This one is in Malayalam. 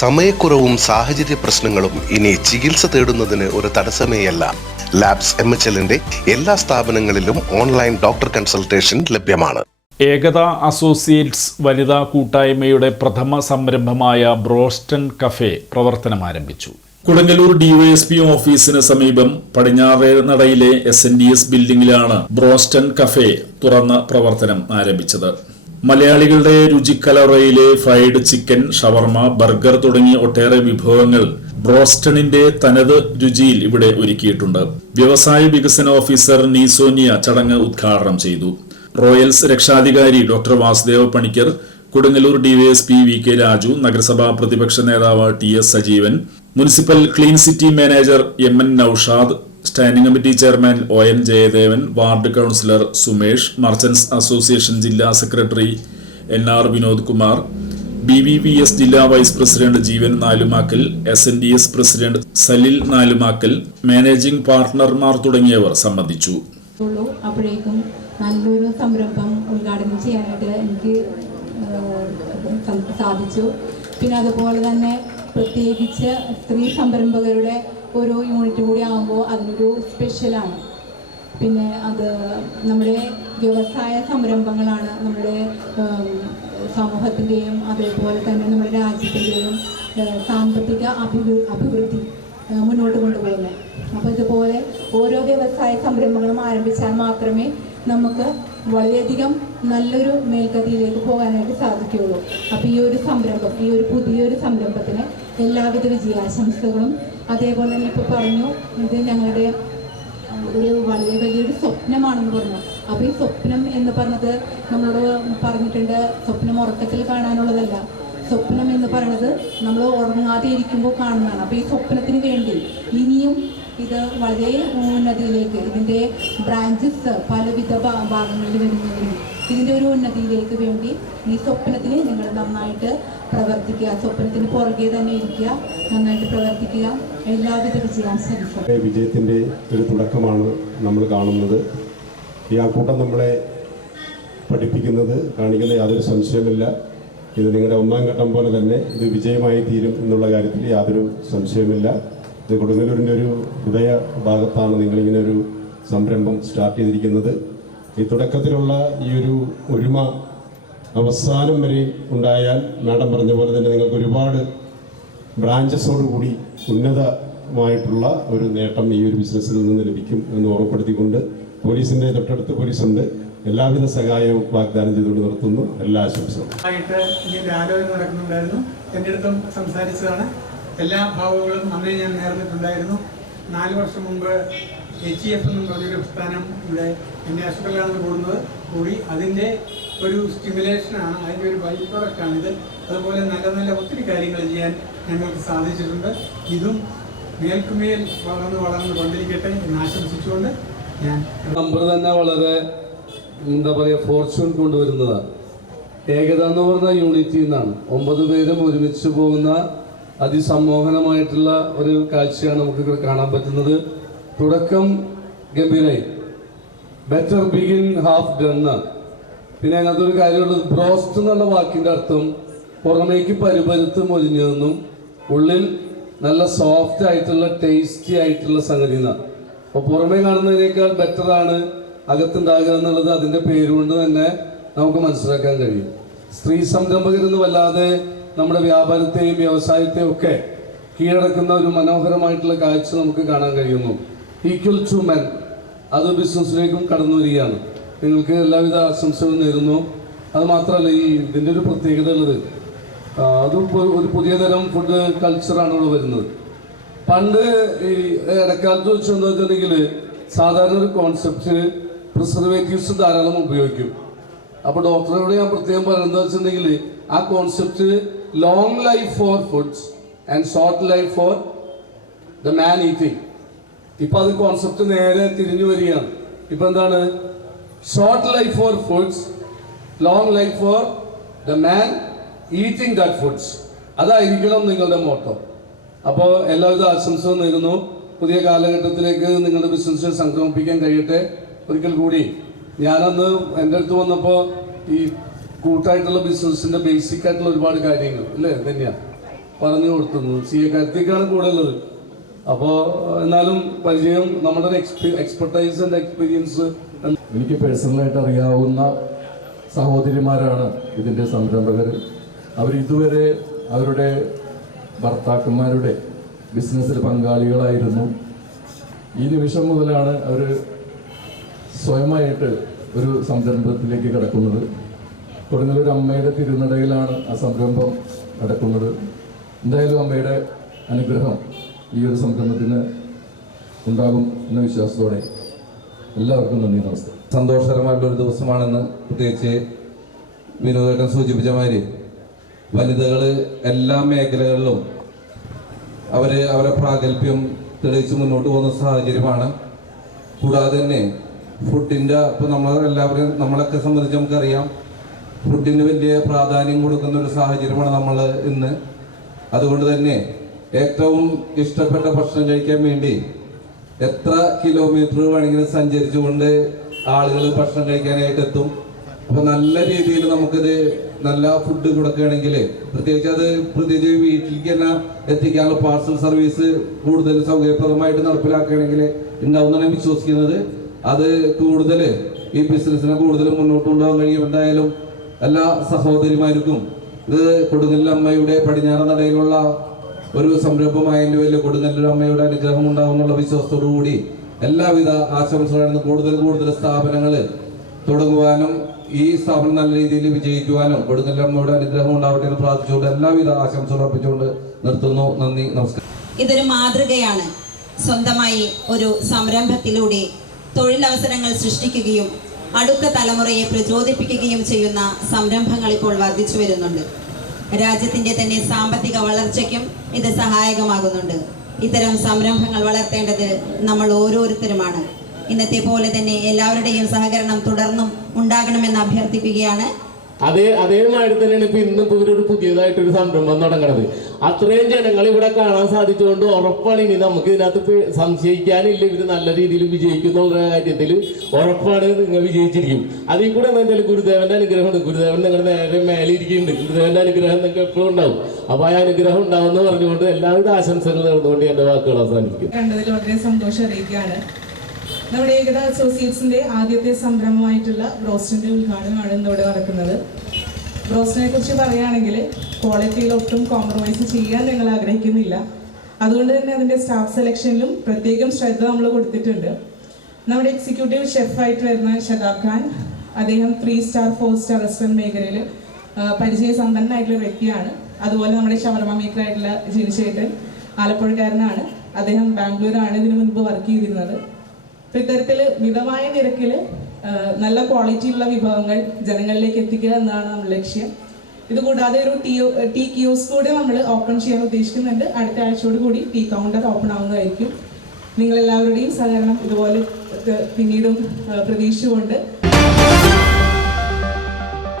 സമയക്കുറവും സാഹചര്യ പ്രശ്നങ്ങളും ഇനി ചികിത്സ തേടുന്നതിന് ഒരു തടസ്സമേയല്ല. ലാബ്സ് എം എച്ച് എല്ലിന്റെ എല്ലാ സ്ഥാപനങ്ങളിലും ഓൺലൈൻ ഡോക്ടർ കൺസൾട്ടേഷൻ ലഭ്യമാണ്. ഏകതാ അസോസിയേറ്റ്സ് വനിതാ കൂട്ടായ്മയുടെ പ്രഥമ സംരംഭമായ ബ്രോസ്റ്റൺ കഫേ പ്രവർത്തനം ആരംഭിച്ചു കൊടുങ്ങല്ലൂർ ഡിവൈഎസ്പി ഓഫീസിന് സമീപം പടിഞ്ഞാറേ നടയിലെ എസ് എൻ ഡി എസ് ബിൽഡിംഗിലാണ് ബ്രോസ്റ്റൺ കഫേ തുറന്ന പ്രവർത്തനം ആരംഭിച്ചത്. മലയാളികളുടെ രുചിക്കലറയിലെ ഫ്രൈഡ് ചിക്കൻ ഷവർമ ബർഗർ തുടങ്ങിയ ഒട്ടേറെ വിഭവങ്ങൾ ബ്രോസ്റ്റണിന്റെ തനത് രുചിയിൽ ഇവിടെ ഒരുക്കിയിട്ടുണ്ട്. വ്യവസായ വികസന ഓഫീസർ നീസോനിയ ചടങ്ങ് ഉദ്ഘാടനം ചെയ്തു. റോയൽസ് രക്ഷാധികാരി doctor Vasudeva Panicker Kodungallur DYSP V K Raju നഗരസഭാ പ്രതിപക്ഷ നേതാവ് T S Sajeevan municipal clean city manager M N Noushad standing committee chairman O N Jayadevan ward councillor Sumesh merchants association ജില്ലാ secretary N R Vinod Kumar B V P S ജില്ലാ vice president Jeevan Nalumakkal S N D S president Salil Nalumakkal managing പാർട്ട്ണർമാർ തുടങ്ങിയവർ സംബന്ധിച്ചു. അപ്പോഴേക്കും നല്ലൊരു സംരംഭം ഉദ്ഘാടനം ചെയ്യാനായിട്ട് എനിക്ക് സാധിച്ചു. പിന്നെ അതുപോലെ തന്നെ പ്രത്യേകിച്ച് സ്ത്രീ സംരംഭകരുടെ ഒരു യൂണിറ്റ് കൂടി ആകുമ്പോൾ അതിനൊരു സ്പെഷ്യലാണ് പിന്നെ അത് നമ്മുടെ വ്യവസായ സംരംഭങ്ങളാണ് നമ്മുടെ സമൂഹത്തിന്റെയും അതേപോലെ തന്നെ നമ്മുടെ രാജ്യത്തിന്റെയും സാമ്പത്തിക അഭിവൃ അഭിവൃദ്ധി മുന്നോട്ട് കൊണ്ടുപോകുന്നത്. അപ്പോൾ ഇതുപോലെ ഓരോ വ്യവസായ സംരംഭങ്ങളും ആരംഭിച്ചാൽ മാത്രമേ നമുക്ക് വളരെയധികം നല്ലൊരു മേൽഗതിയിലേക്ക് പോകാനായിട്ട് സാധിക്കുകയുള്ളൂ. അപ്പോൾ ഈ ഒരു സംരംഭം ഈ ഒരു പുതിയൊരു സംരംഭത്തിന് എല്ലാവിധ വിജയാശംസകളും അതേപോലെ തന്നെ ഇപ്പോൾ പറഞ്ഞു ഇത് ഞങ്ങളുടെ ഒരു വളരെ വലിയൊരു സ്വപ്നമാണെന്ന് പറഞ്ഞു. അപ്പോൾ ഈ സ്വപ്നം എന്ന് പറഞ്ഞത് നമ്മളോട് പറഞ്ഞിട്ടുണ്ട് സ്വപ്നം ഉറക്കത്തിൽ കാണാനുള്ളതല്ല. സ്വപ്നം എന്ന് പറയുന്നത് നമ്മൾ ഉറങ്ങാതെ ഇരിക്കുമ്പോൾ കാണുന്നതാണ്. അപ്പോൾ ഈ സ്വപ്നത്തിന് വേണ്ടി ഇനിയും ഇത് വളരെ ഉന്നതിയിലേക്ക് ഇതിന്റെ ബ്രാഞ്ചസ് പലവിധ ഭാഗങ്ങളിൽ വരുന്നതിനും ഇതിന്റെ ഒരു ഉന്നതിയിലേക്ക് വേണ്ടി ഈ സ്വപ്നത്തിന് നിങ്ങൾ നന്നായിട്ട് പ്രവർത്തിക്കുക. സ്വപ്നത്തിന് പുറകെ തന്നെ ഇരിക്കുക. നന്നായിട്ട് പ്രവർത്തിക്കുക. വിജയത്തിന്റെ ഒരു തുടക്കമാണ് നമ്മൾ കാണുന്നത്. ഈ ആൾക്കൂട്ടം നമ്മളെ പഠിപ്പിക്കുന്നത് കാണിക്കുന്ന യാതൊരു സംശയമില്ല ഇത് നിങ്ങളുടെ ഒന്നാം ഘട്ടം പോലെ തന്നെ ഇത് വിജയമായി തീരും എന്നുള്ള കാര്യത്തിൽ യാതൊരു സംശയമില്ല ഇത് കൊടുങ്ങല്ലൂരിന്റെ ഒരു ഹൃദയ ഭാഗത്താണ് നിങ്ങളിങ്ങനെ ഒരു സംരംഭം സ്റ്റാർട്ട് ചെയ്തിരിക്കുന്നത്. ഈ തുടക്കത്തിലുള്ള ഈ ഒരു ഒരുമ അവസാനം വരെ ഉണ്ടായാൽ മാഡം പറഞ്ഞ പോലെ തന്നെ നിങ്ങൾക്ക് ഒരുപാട് ബ്രാഞ്ചസോടുകൂടി ഉന്നതമായിട്ടുള്ള ഒരു നേട്ടം ഈ ഒരു ബിസിനസ്സിൽ നിന്ന് ലഭിക്കും എന്ന് ഓർമ്മപ്പെടുത്തിക്കൊണ്ട് പോലീസിന്റെ തൊട്ടടുത്ത് പോലീസുണ്ട്. എല്ലാവിധ സഹായവും വാഗ്ദാനം ചെയ്തുകൊണ്ട് നിർത്തുന്നു എല്ലാ ആശംസകളും. ആയിട്ട് സംസാരിച്ചതാണ്. എല്ലാ ഭാവങ്ങളും അന്നേ ഞാൻ നേർന്നിട്ടുണ്ടായിരുന്നു. നാല് വർഷം മുമ്പ് എച്ച് എഫ് എന്നും പറഞ്ഞൊരു പ്രസ്ഥാനം ഇവിടെ എന്റെ ആശുപത്രിയിലാണ് കൂടുന്നത് കൂടി അതിന്റെ ഒരു സ്റ്റിമുലേഷനാണ് അതിന്റെ ഒരു ബൈ പ്രൊഡക്റ്റാണ് ഇത്. അതുപോലെ നല്ല നല്ല ഒത്തിരി കാര്യങ്ങൾ ചെയ്യാൻ ഞങ്ങൾക്ക് സാധിച്ചിട്ടുണ്ട്. ഇതും മേൽക്കുമേൽ വളർന്ന് വളർന്ന് കൊണ്ടിരിക്കട്ടെ എന്ന് ആശംസിച്ചുകൊണ്ട് ഞാൻ നമ്പർ തന്നെ വളരെ എന്താ പറയുക ഫോർച്യൂൺ കൊണ്ടുവരുന്നതാണ്. ഏകത എന്ന് പറഞ്ഞ യൂണിറ്റി എന്നാണ്. ഒമ്പത് പേരും ഒരുമിച്ച് പോകുന്ന അതിസമ്മോഹനമായിട്ടുള്ള ഒരു കാഴ്ചയാണ് നമുക്ക് ഇവിടെ കാണാൻ പറ്റുന്നത്. തുടക്കം ഗംഭീരായി. ബെറ്റർ ബിഗിൻ ഹാഫ് ഡണ് പിന്നെ അതിനകത്തൊരു കാര്യമുള്ളത് ബ്രോസ്റ്റ് എന്നുള്ള വാക്കിന്റെ അർത്ഥം പുറമേക്ക് പരിപരുത്ത് മൊരിഞ്ഞതെന്നും ഉള്ളിൽ നല്ല സോഫ്റ്റ് ആയിട്ടുള്ള ടേസ്റ്റി ആയിട്ടുള്ള സംഗതി എന്നാണ് അപ്പോൾ പുറമേ കാണുന്നതിനേക്കാൾ ബെറ്ററാണ് അകത്തുണ്ടാകുക എന്നുള്ളത് അതിന്റെ പേരുകൊണ്ട് തന്നെ നമുക്ക് മനസ്സിലാക്കാൻ കഴിയും. സ്ത്രീ സംരംഭകരെന്ന് വല്ലാതെ നമ്മുടെ വ്യാപാരത്തെയും വ്യവസായത്തെയും ഒക്കെ കീഴടക്കുന്ന ഒരു മനോഹരമായിട്ടുള്ള കാഴ്ച നമുക്ക് കാണാൻ കഴിയുന്നു. ഈക്വൽ ടു മെൻ അത് ബിസിനസ്സിലേക്കും കടന്നു വരികയാണ്. നിങ്ങൾക്ക് എല്ലാവിധ ആശംസകളും നേരുന്നു. അത് മാത്രമല്ല ഈ ഇതിന്റെ ഒരു പ്രത്യേകത ഉള്ളത്. അതും ഒരു പുതിയ തരം ഫുഡ് കൾച്ചറാണ് ഇവിടെ വരുന്നത്. പണ്ട് ഈ ഇടക്കാലത്ത് വെച്ച് വെച്ചിട്ടുണ്ടെങ്കിൽ സാധാരണ ഒരു കോൺസെപ്റ്റ് പ്രിസർവേറ്റീവ്സ് ധാരാളം ഉപയോഗിക്കും. അപ്പോൾ ഡോക്ടറോട് ഞാൻ പ്രത്യേകം പറയുന്നത് വെച്ചിട്ടുണ്ടെങ്കിൽ ആ concept long life for foods and short life for the man eating ഇപ്പൊ അത് കോൺസെപ്റ്റ് നേരെ തിരിഞ്ഞു വരികയാണ്. ഇപ്പൊ എന്താണ്? Short life for foods long life for the man eating that foods അതായിരിക്കണം നിങ്ങളുടെ മോട്ടോ. അപ്പോൾ എല്ലാവിധ ആശംസകളും നേരുന്നു. പുതിയ കാലഘട്ടത്തിലേക്ക് നിങ്ങളുടെ ബിസിനസ് സംക്രമിപ്പിക്കാൻ കഴിയട്ടെ. ഒരിക്കൽ കൂടി ഞാനന്ന് എന്റെ അടുത്ത് വന്നപ്പോൾ ഈ കൂട്ടായിട്ടുള്ള ബിസിനസ്സിന്റെ ബേസിക് ആയിട്ടുള്ള ഒരുപാട് കാര്യങ്ങൾ അല്ലേ? തന്നെയാണ് പറഞ്ഞു കൊടുത്തത്. സി എ കരുത്തേക്കാണ് കൂടെ ഉള്ളത് അപ്പോൾ എന്നാലും പരിചയം നമ്മുടെ ഒരു എക്സ്പെർട്ടൈസ് ആൻഡ് എക്സ്പീരിയൻസ് എനിക്ക് പേഴ്സണലായിട്ട് അറിയാവുന്ന സഹോദരിമാരാണ് ഇതിന്റെ സംരംഭകർ അവർ ഇതുവരെ അവരുടെ ഭർത്താക്കന്മാരുടെ ബിസിനസ്സിൽ പങ്കാളികളായിരുന്നു. ഈ നിമിഷം മുതലാണ് അവർ സ്വയമായിട്ട് ഒരു സംരംഭത്തിലേക്ക് കിടക്കുന്നത്. കൊടുങ്ങല്ലൂർ അമ്മയുടെ തിരുനടയിലാണ് ആ സംരംഭം നടക്കുന്നത്. എന്തായാലും അമ്മയുടെ അനുഗ്രഹം ഈ ഒരു സംരംഭത്തിന് ഉണ്ടാകും എന്ന വിശ്വാസത്തോടെ എല്ലാവർക്കും നന്ദി നമസ്കാരം. സന്തോഷകരമായിട്ടുള്ള ഒരു ദിവസമാണെന്ന് പ്രത്യേകിച്ച് വിനോദേട്ടൻ സൂചിപ്പിച്ച മാതിരി വനിതകൾ എല്ലാ മേഖലകളിലും അവർ അവരെ പ്രാഗൽഭ്യം തെളിയിച്ച് മുന്നോട്ട് പോകുന്ന സാഹചര്യമാണ്. കൂടാതെ തന്നെ ഫുഡിന്റെ ഇപ്പോൾ നമ്മൾ എല്ലാവരും നമ്മളൊക്കെ സംബന്ധിച്ച് നമുക്കറിയാം ഫുഡിന് വലിയ പ്രാധാന്യം കൊടുക്കുന്ന ഒരു സാഹചര്യമാണ് നമ്മൾ ഇന്ന്. അതുകൊണ്ട് തന്നെ ഏറ്റവും ഇഷ്ടപ്പെട്ട ഭക്ഷണം കഴിക്കാൻ വേണ്ടി എത്ര കിലോമീറ്റർ വേണമെങ്കിലും സഞ്ചരിച്ചുകൊണ്ട് ആളുകൾ ഭക്ഷണം കഴിക്കാനായിട്ട് എത്തും. അപ്പൊ നല്ല രീതിയിൽ നമുക്കിത് നല്ല ഫുഡ് കൊടുക്കുകയാണെങ്കിൽ പ്രത്യേകിച്ച് അത് പ്രത്യേകിച്ച് വീട്ടിലേക്ക് തന്നെ എത്തിക്കാനുള്ള പാർസൽ സർവീസ് കൂടുതൽ സൗകര്യപ്രദമായിട്ട് നടപ്പിലാക്കുകയാണെങ്കിൽ ഉണ്ടാവുമെന്നാണ് ഞാൻ വിശ്വസിക്കുന്നത്. അത് കൂടുതൽ ഈ ബിസിനസ്സിനെ കൂടുതൽ മുന്നോട്ട് കൊണ്ടുപോകാൻ കഴിയും. എന്തായാലും എല്ലാ സഹോദരിമാർക്കും ഇത് കൊടുങ്ങല്ലമ്മയുടെ പടിഞ്ഞാറൻ നടയിലുള്ള ഒരു സംരംഭമായ എന്റെ വലിയ കൊടുങ്ങല്ലൂർ അമ്മയുടെ അനുഗ്രഹം ഉണ്ടാവുന്നുള്ള വിശ്വാസത്തോടു കൂടി എല്ലാവിധ ആശംസകളും കൂടുതൽ കൂടുതൽ സ്ഥാപനങ്ങൾ തുടങ്ങുവാനും ഈ സ്ഥാപനം നല്ല രീതിയിൽ വിജയിക്കുവാനും കൊടുങ്ങല്ലൂർ അമ്മയുടെ അനുഗ്രഹം ഉണ്ടാവട്ടെ എന്ന് പ്രാർത്ഥിച്ചുകൊണ്ട് എല്ലാവിധ ആശംസകൾ അർപ്പിച്ചുകൊണ്ട് നിർത്തുന്നു. നന്ദി. നമസ്കാരം. ഇതൊരു മാതൃകയാണ്. സ്വന്തമായി ഒരു സംരംഭത്തിലൂടെ തൊഴിലവസരങ്ങൾ സൃഷ്ടിക്കുകയും അടുത്ത തലമുറയെ പ്രചോദിപ്പിക്കുകയും ചെയ്യുന്ന സംരംഭങ്ങൾ ഇപ്പോൾ വർദ്ധിച്ചു വരുന്നുണ്ട്. രാജ്യത്തിന്റെ തന്നെ സാമ്പത്തിക വളർച്ചയ്ക്കും ഇത് സഹായകമാകുന്നുണ്ട്. ഇത്തരം സംരംഭങ്ങൾ വളർത്തേണ്ടത് നമ്മൾ ഓരോരുത്തരുമാണ്. ഇന്നത്തെ പോലെ തന്നെ എല്ലാവരുടെയും സഹകരണം തുടർന്നും ഉണ്ടാകണമെന്ന് അഭ്യർത്ഥിക്കുകയാണ്. അതേ അതേമാതിരി തന്നെയാണ് ഇപ്പൊ ഇന്നിപ്പോ ഇവരൊരു പുതിയതായിട്ടൊരു സംരംഭം തുടങ്ങണത് അത്രയും ജനങ്ങൾ ഇവിടെ കാണാൻ സാധിച്ചുകൊണ്ട് ഉറപ്പാണ് ഇനി നമുക്ക് ഇതിനകത്ത് സംശയിക്കാനില്ല. ഇവർ നല്ല രീതിയിൽ വിജയിക്കുന്ന കാര്യത്തിൽ ഉറപ്പാണ് നിങ്ങൾ വിജയിച്ചിരിക്കും. അതിൽ കൂടെ എന്താ വെച്ചാൽ ഗുരുദേവന്റെ അനുഗ്രഹമുണ്ട്. ഗുരുദേവൻ നിങ്ങളുടെ നേരെ മേലെ ഇരിക്കുന്നുണ്ട് ഗുരുദേവന്റെ അനുഗ്രഹം നിങ്ങൾക്ക് എപ്പോഴും ഉണ്ടാവും. അപ്പൊ ആ അനുഗ്രഹം ഉണ്ടാവും എന്ന് പറഞ്ഞുകൊണ്ട് എല്ലാവിധ ആശംസകൾ നേർന്നുകൊണ്ട് എന്റെ വാക്കുകൾ വളരെ സന്തോഷം നമ്മുടെ ഏകത അസോസിയേറ്റ്സിന്റെ ആദ്യത്തെ സംരംഭമായിട്ടുള്ള ബ്രോസ്റ്റിന്റെ ഉദ്ഘാടനമാണ് ഇന്നിവിടെ നടക്കുന്നത്. ബ്രോസ്റ്റിനെ കുറിച്ച് പറയുകയാണെങ്കിൽ ക്വാളിറ്റിയിൽ ഒട്ടും കോംപ്രമൈസ് ചെയ്യാൻ ഞങ്ങൾ ആഗ്രഹിക്കുന്നില്ല. അതുകൊണ്ട് തന്നെ അതിന്റെ സ്റ്റാഫ് സെലക്ഷനിലും പ്രത്യേകം ശ്രദ്ധ നമ്മൾ കൊടുത്തിട്ടുണ്ട്. നമ്മുടെ എക്സിക്യൂട്ടീവ് ഷെഫായിട്ട് വരുന്ന ഷതാബ് ഖാൻ അദ്ദേഹം three star four star restaurant മേഖലയിൽ പരിചയസമ്പന്നനായിട്ടുള്ള വ്യക്തിയാണ്. അതുപോലെ നമ്മുടെ ഷവർമ മേക്കറായിട്ടുള്ള ജിനിശേട്ടൻ ആലപ്പുഴക്കാരനാണ്. അദ്ദേഹം ബാംഗ്ലൂരാണ് ഇതിനു മുൻപ് വർക്ക് ചെയ്തിരുന്നത്. അപ്പോൾ ഇത്തരത്തിൽ മിതമായ നിരക്കിൽ നല്ല ക്വാളിറ്റിയുള്ള വിഭവങ്ങൾ ജനങ്ങളിലേക്ക് എത്തിക്കുക എന്നതാണ് നമ്മുടെ ലക്ഷ്യം. ഇതുകൂടാതെ ഒരു ടീ ടീ കിയോസ് കൂടെ നമ്മൾ ഓപ്പൺ ചെയ്യാൻ ഉദ്ദേശിക്കുന്നുണ്ട്. അടുത്ത ആഴ്ചയോട് കൂടി ടീ കൗണ്ടർ ഓപ്പൺ ആവുന്നതായിരിക്കും. നിങ്ങളെല്ലാവരുടെയും സഹകരണം ഇതുപോലെ പിന്നീടും പ്രതീക്ഷിച്ചുകൊണ്ട്